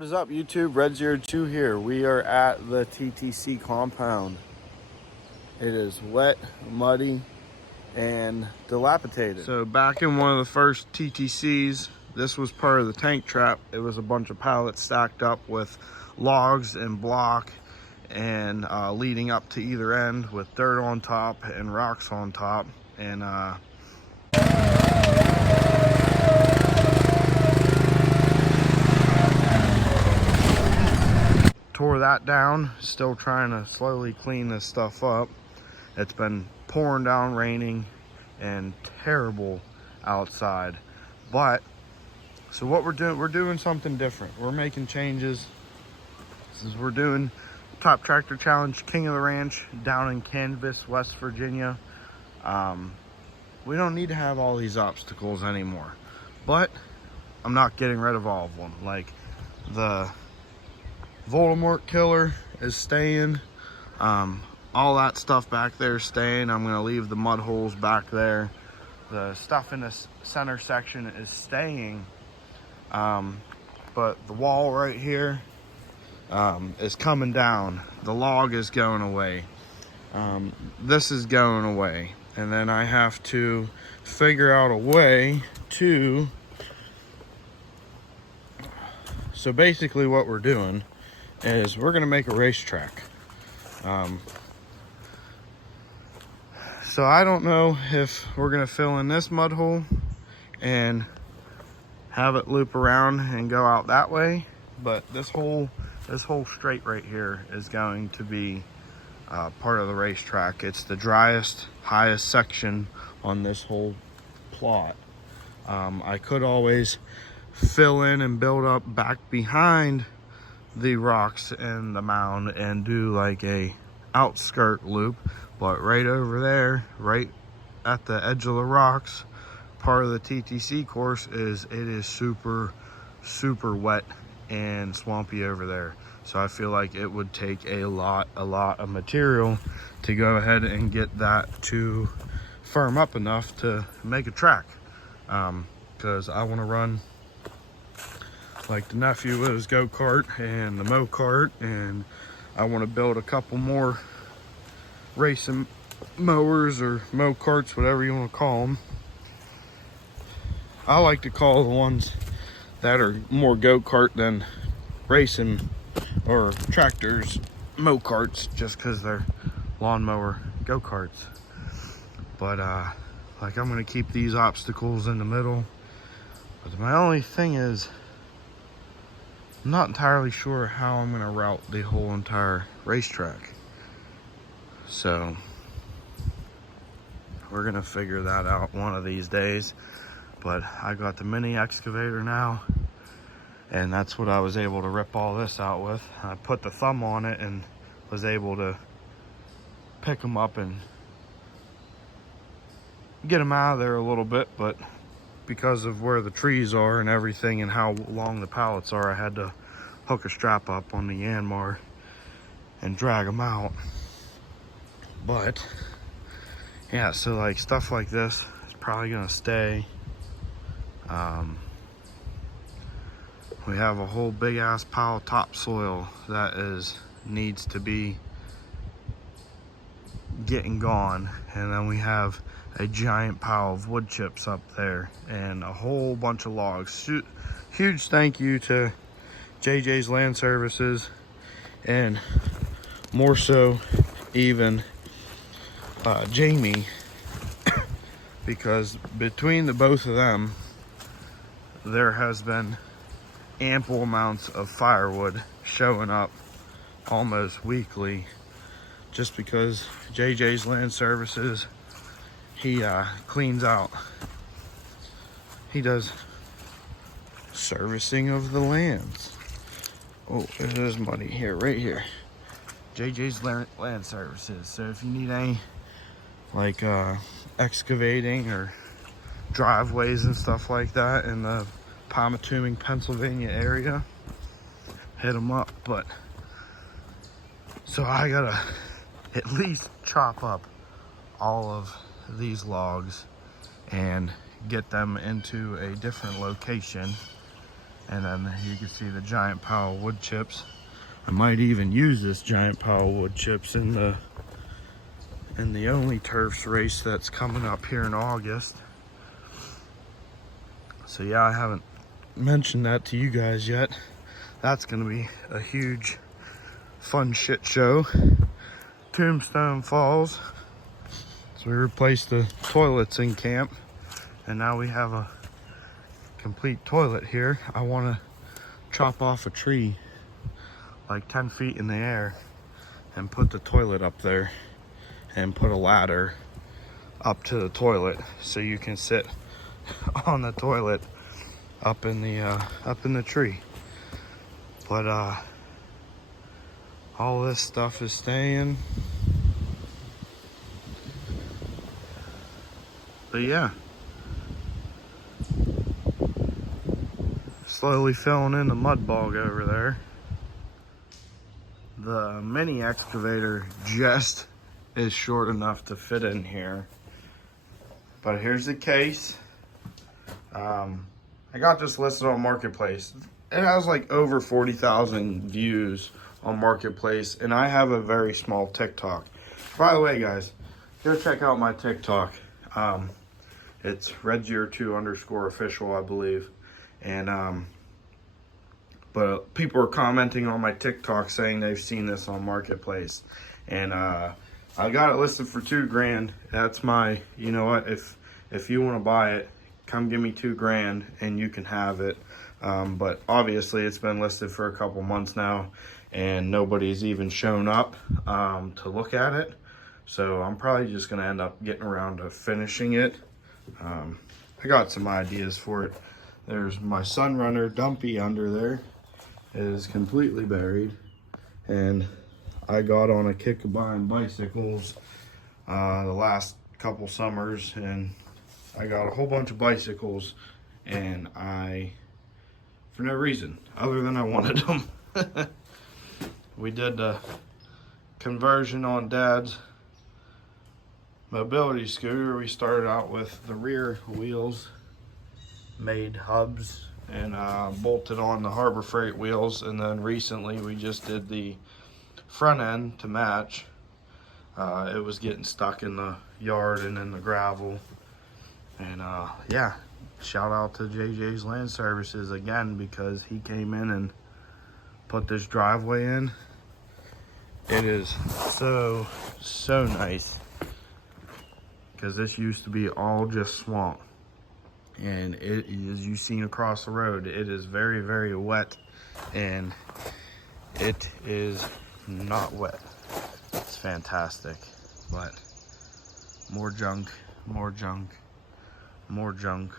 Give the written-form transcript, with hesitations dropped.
What is up, YouTube? Red02 here. We are at the TTC compound. It is wet, muddy, and dilapidated. So back in one of the first TTCs, this was part of the tank trap. It was a bunch of pallets stacked up with logs and block and leading up to either end with dirt on top and rocks on top. And tore that down. Still trying to slowly clean this stuff up. It's been pouring down, raining, and terrible outside. But so what we're doing something different. We're making changes. Since we're doing Top Tractor Challenge King of the Ranch down in Canvas, West Virginia. We don't need to have all these obstacles anymore. But I'm not getting rid of all of them. Like the Voldemort killer is staying. All that stuff back there is staying. I'm gonna leave the mud holes back there. The stuff in this center section is staying. But the wall right here is coming down. The log is going away. This is going away. And then I have to figure out a way to... So basically what we're doing is we're gonna make a racetrack. So I don't know if we're gonna fill in this mud hole and have it loop around and go out that way, but this whole straight right here is going to be part of the racetrack. It's the driest, highest section on this whole plot. I could always fill in and build up back behind the rocks and the mound and do like a outskirt loop, but right over there, right at the edge of the rocks, part of the TTC course is super wet and swampy over there. So I feel like it would take a lot of material to go ahead and get that to firm up enough to make a track, because I want to run like the nephew with his go-kart and the mo-kart, and I want to build a couple more racing mowers or mo-karts, whatever you want to call them. I like to call the ones that are more go-kart than racing or tractors mo-karts, just because they're lawnmower go-karts. But like, I'm going to keep these obstacles in the middle. But my only thing is, I'm not entirely sure how I'm going to route the whole entire racetrack. So we're going to figure that out one of these days. But I got the mini excavator now, and that's what I was able to rip all this out with. I put the thumb on it and was able to pick them up and get them out of there a little bit, but because of where the trees are and everything and how long the pallets are, I had to hook a strap up on the Yanmar and drag them out. But yeah, so like stuff like this is probably gonna stay. We have a whole big ass pile of topsoil that needs to be getting gone, and then we have a giant pile of wood chips up there and a whole bunch of logs. Huge thank you to JJ's Land Services, and more so even Jamie, because between the both of them there has been ample amounts of firewood showing up almost weekly, just because JJ's Land Services, he cleans out, he does servicing of the lands. Oh, it is muddy here, right here. JJ's Land Services. So if you need any like excavating or driveways and stuff like that in the Palmatuming, Pennsylvania area, hit them up. But so I gotta at least chop up all of these logs and get them into a different location, And then you can see the giant pile of wood chips. I might even use this giant pile of wood chips in the only turfs race that's coming up here in August. So yeah, I haven't mentioned that to you guys yet. That's gonna be a huge fun shit show. Tombstone Falls. So we replaced the toilets in camp, and now we have a complete toilet here. I want to chop off a tree like 10 feet in the air and put the toilet up there and put a ladder up to the toilet so you can sit on the toilet up in the tree. But all this stuff is staying. But yeah, slowly filling in the mud bog over there. The mini excavator just is short enough to fit in here. But here's the case. I got this listed on Marketplace. It has like over 40,000 views on Marketplace, and I have a very small TikTok. By the way, guys, go check out my TikTok. It's red02_official, I believe. And but people are commenting on my TikTok saying they've seen this on Marketplace, and I got it listed for $2,000. That's my, you know what, if you want to buy it, come give me $2,000 and you can have it. But obviously it's been listed for a couple months now and nobody's even shown up to look at it. So I'm probably just gonna end up getting around to finishing it. I got some ideas for it. There's my Sunrunner Dumpy under there. It is completely buried, and I got on a kick of buying bicycles the last couple summers, and I got a whole bunch of bicycles, and for no reason other than I wanted them. We did the conversion on Dad's mobility scooter. We started out with the rear wheels, made hubs, and bolted on the Harbor Freight wheels, and then recently we just did the front end to match. It was getting stuck in the yard and in the gravel, and yeah, shout out to JJ's Land Services again, because he came in and put this driveway in. It is so nice, because this used to be all just swamp, and it is, you've seen across the road, it is very wet, and it is not wet. It's fantastic. But more junk, more junk, more junk.